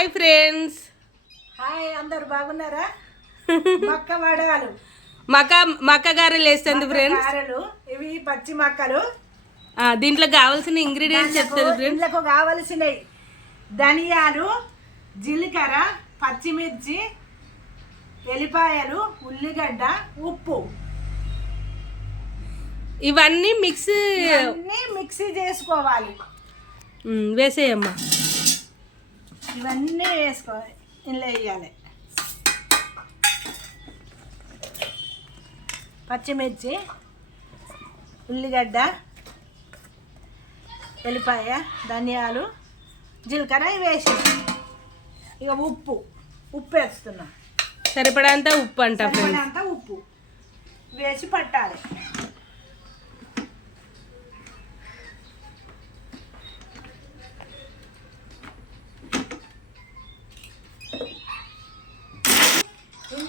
Hi friends. Hi అందరు బాగున్నారా? మక్క వడలు మక్క మక్క గారెలు వేస్తుంది ఫ్రెండ్స్ కారలు ఇవి పచ్చి మక్కలు. ఆ, దీంట్లో కావాల్సిన ఇంగ్రీడియంట్స్ చెప్తుంది ఫ్రెండ్స్ ఇంట్లోకి కావలసినవి ధనియాలు జీలకర్ర పచ్చిమిర్చి ఎల్లిపాయలు ఉల్లిగడ్డ ఉప్పు. ఇవన్నీ మిక్స్ మిక్సీ చేసుకోవాలి. వేసేయమ్మా. ఇవన్నీ వేసుకోవాలి ఇందులో వేయాలి. పచ్చిమిర్చి ఉల్లిగడ్డ ఎల్లిపాయ ధనియాలు జీలకర్ర ఇవి వేసి ఇక ఉప్పు ఉప్పు వేస్తున్నా. సరిపడంత ఉప్పు అంట ఉప్పు వేసి పట్టాలి.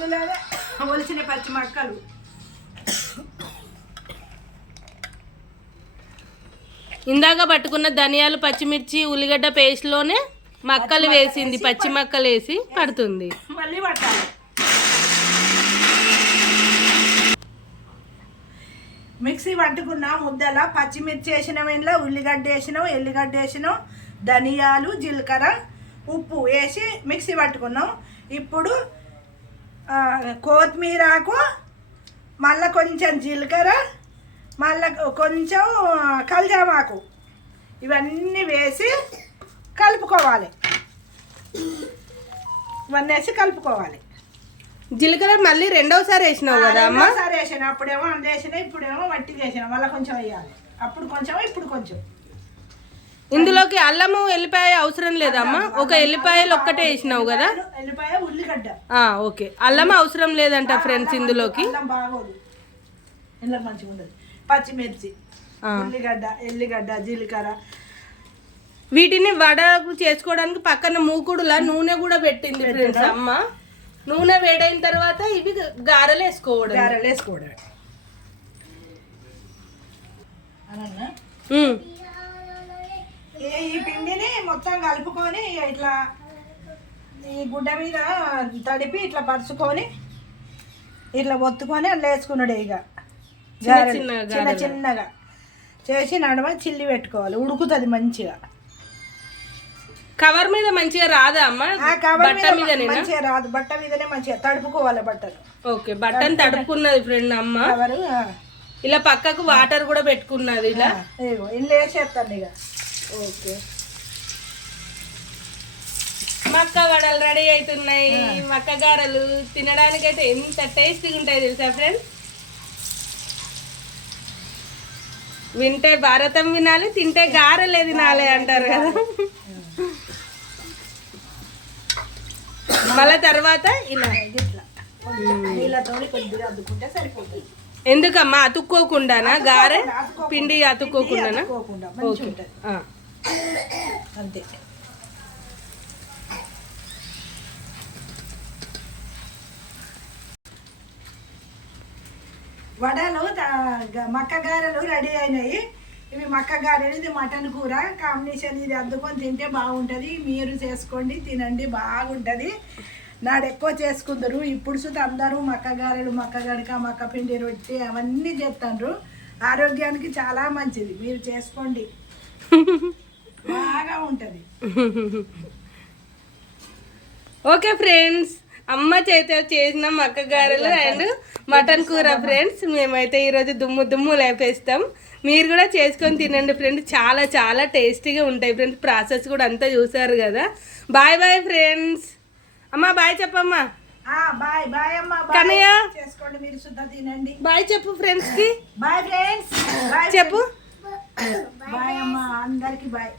ఇందులోనే ఒలిసిన పచ్చి మక్కలు ఇందాక పట్టుకున్న ధనియాలు పచ్చిమిర్చి ఉల్లిగడ్డ పేస్ట్లోనే మక్కలు వేసింది. పచ్చి మక్కలు వేసి పడుతుంది. మళ్ళీ పట్టాలి. మిక్సీ పట్టుకున్న ముద్దల పచ్చిమిర్చి వేసినాం ఇంట్లో ఉల్లిగడ్డ వేసినాం ఎల్లిగడ్డ వేసినాం ధనియాలు జీలకర్ర ఉప్పు వేసి మిక్సీ పట్టుకున్నాం. ఇప్పుడు కొత్తిమీరాకు మళ్ళీ కొంచెం జీలకర్ర మళ్ళీ కొంచెం కల్జామాకు. ఇవన్నీ వేసి కలుపుకోవాలి. ఇవన్నీ వేసి కలుపుకోవాలి. జీలకర్ర మళ్ళీ రెండోసారి వేసినావు కదా అమ్మ? సరే వేసాను అప్పుడేమో అంత వేసిన ఇప్పుడేమో వట్టి చేసిన మళ్ళీ కొంచెం వేయాలి. అప్పుడు కొంచెం ఇప్పుడు కొంచెం. ఇందులోకి అల్లము ఎల్లిపాయ అవసరం లేదమ్మా. ఒక ఎల్లిపాయలు ఒక్కటే వేసినావు కదా? ఎల్లిపాయ ఉల్లిగడ్డ. ఓకే. అల్లం అవసరం లేదంట ఫ్రెండ్స్ ఇందులోకి. పచ్చిమిర్చి. ఉల్లిగడ్డ ఎల్లిగడ్డ జీలకర్ర. వీటిని వడకు చేసుకోవడానికి పక్కన మూకుడులా నూనె కూడా పెట్టింది ఫ్రెండ్స్ అమ్మ. నూనె వేడైన తర్వాత ఇవి గారెలు వేసుకోవడం. గారెలు వేసుకోవడమే కలుపుకొని ఇట్లా ఈ గుడ్డ మీద తడిపి ఇట్లా పరుచుకొని ఇట్లా ఒత్తుకొని అందులో వేసుకున్నాడు ఇక. చిన్న. చిన్నగా. చేసి నడమ చిల్లి పెట్టుకోవాలి. ఉడుకుతుంది మంచిగా. కవర్ మీద మంచిగా రాదా అమ్మ? కవర్ మీద మంచిగా రాదు. బట్ట మీదనే మంచిగా తడుపుకోవాలి బట్టలు. ఓకే బట్టను తడుపుకున్నది ఫ్రెండ్ అమ్మ. కవరు ఇలా పక్కకు వాటర్ కూడా పెట్టుకున్నది ఇలా? ఇందులో వేసేస్తాను ఇక. ఓకే. మక్క వడలు రెడీ అవుతున్నాయి. మక్క గారెలు తినడానికి అయితే ఎంత టేస్టీగా ఉంటాయి తెలుసా ఫ్రెండ్స్? వింటే భారతం వినాలి తింటే గారెలే తినాలి అంటారు కదా. మళ్ళా తర్వాత ఇలా. ఎందుకమ్మా అతుక్కోకుండానా గారె? పిండి అతుక్కోకుండానా? ఓకే. అంతే. వడలు మక్క గారెలు రెడీ అయినాయి. ఇవి మక్క గారెలు ఇది మటన్ కూర. కాంబినేషన్ ఇది అద్దుకొని తింటే బాగుంటుంది. మీరు చేసుకోండి తినండి బాగుంటుంది. నాడు ఎక్కువ చేసుకుందరు. ఇప్పుడు సుత అందరూ మక్క గారెలు మక్క గడక మక్క పిండి రొట్టె అవన్నీ చేస్తారు ఆరోగ్యానికి చాలా మంచిది. మీరు చేసుకోండి. బాగా ఉంటుంది. Okay friends. అమ్మ చేత చేసిన మక్క గారెలు అండ్ మటన్ కూర ఫ్రెండ్స్. మేమైతే ఈరోజు దుమ్ము దుమ్ము లేపేస్తాం. మీరు కూడా చేసుకొని తినండి ఫ్రెండ్స్ చాలా చాలా టేస్టీగా ఉంటాయి ఫ్రెండ్స్ ప్రాసెస్ కూడా అంతా చూసారు కదా. Bye bye friends. అమ్మ బాయ్ చెప్పమ్మా. బాయ్ బాయ్ అమ్మ కన్నయ్య. చేసుకోండి మీరు శుద్ధ తినండి. బాయ్ చెప్పు ఫ్రెండ్స్కి. Bye friends. చెప్పు. బాయ్ అమ్మ అందరికి బాయ్.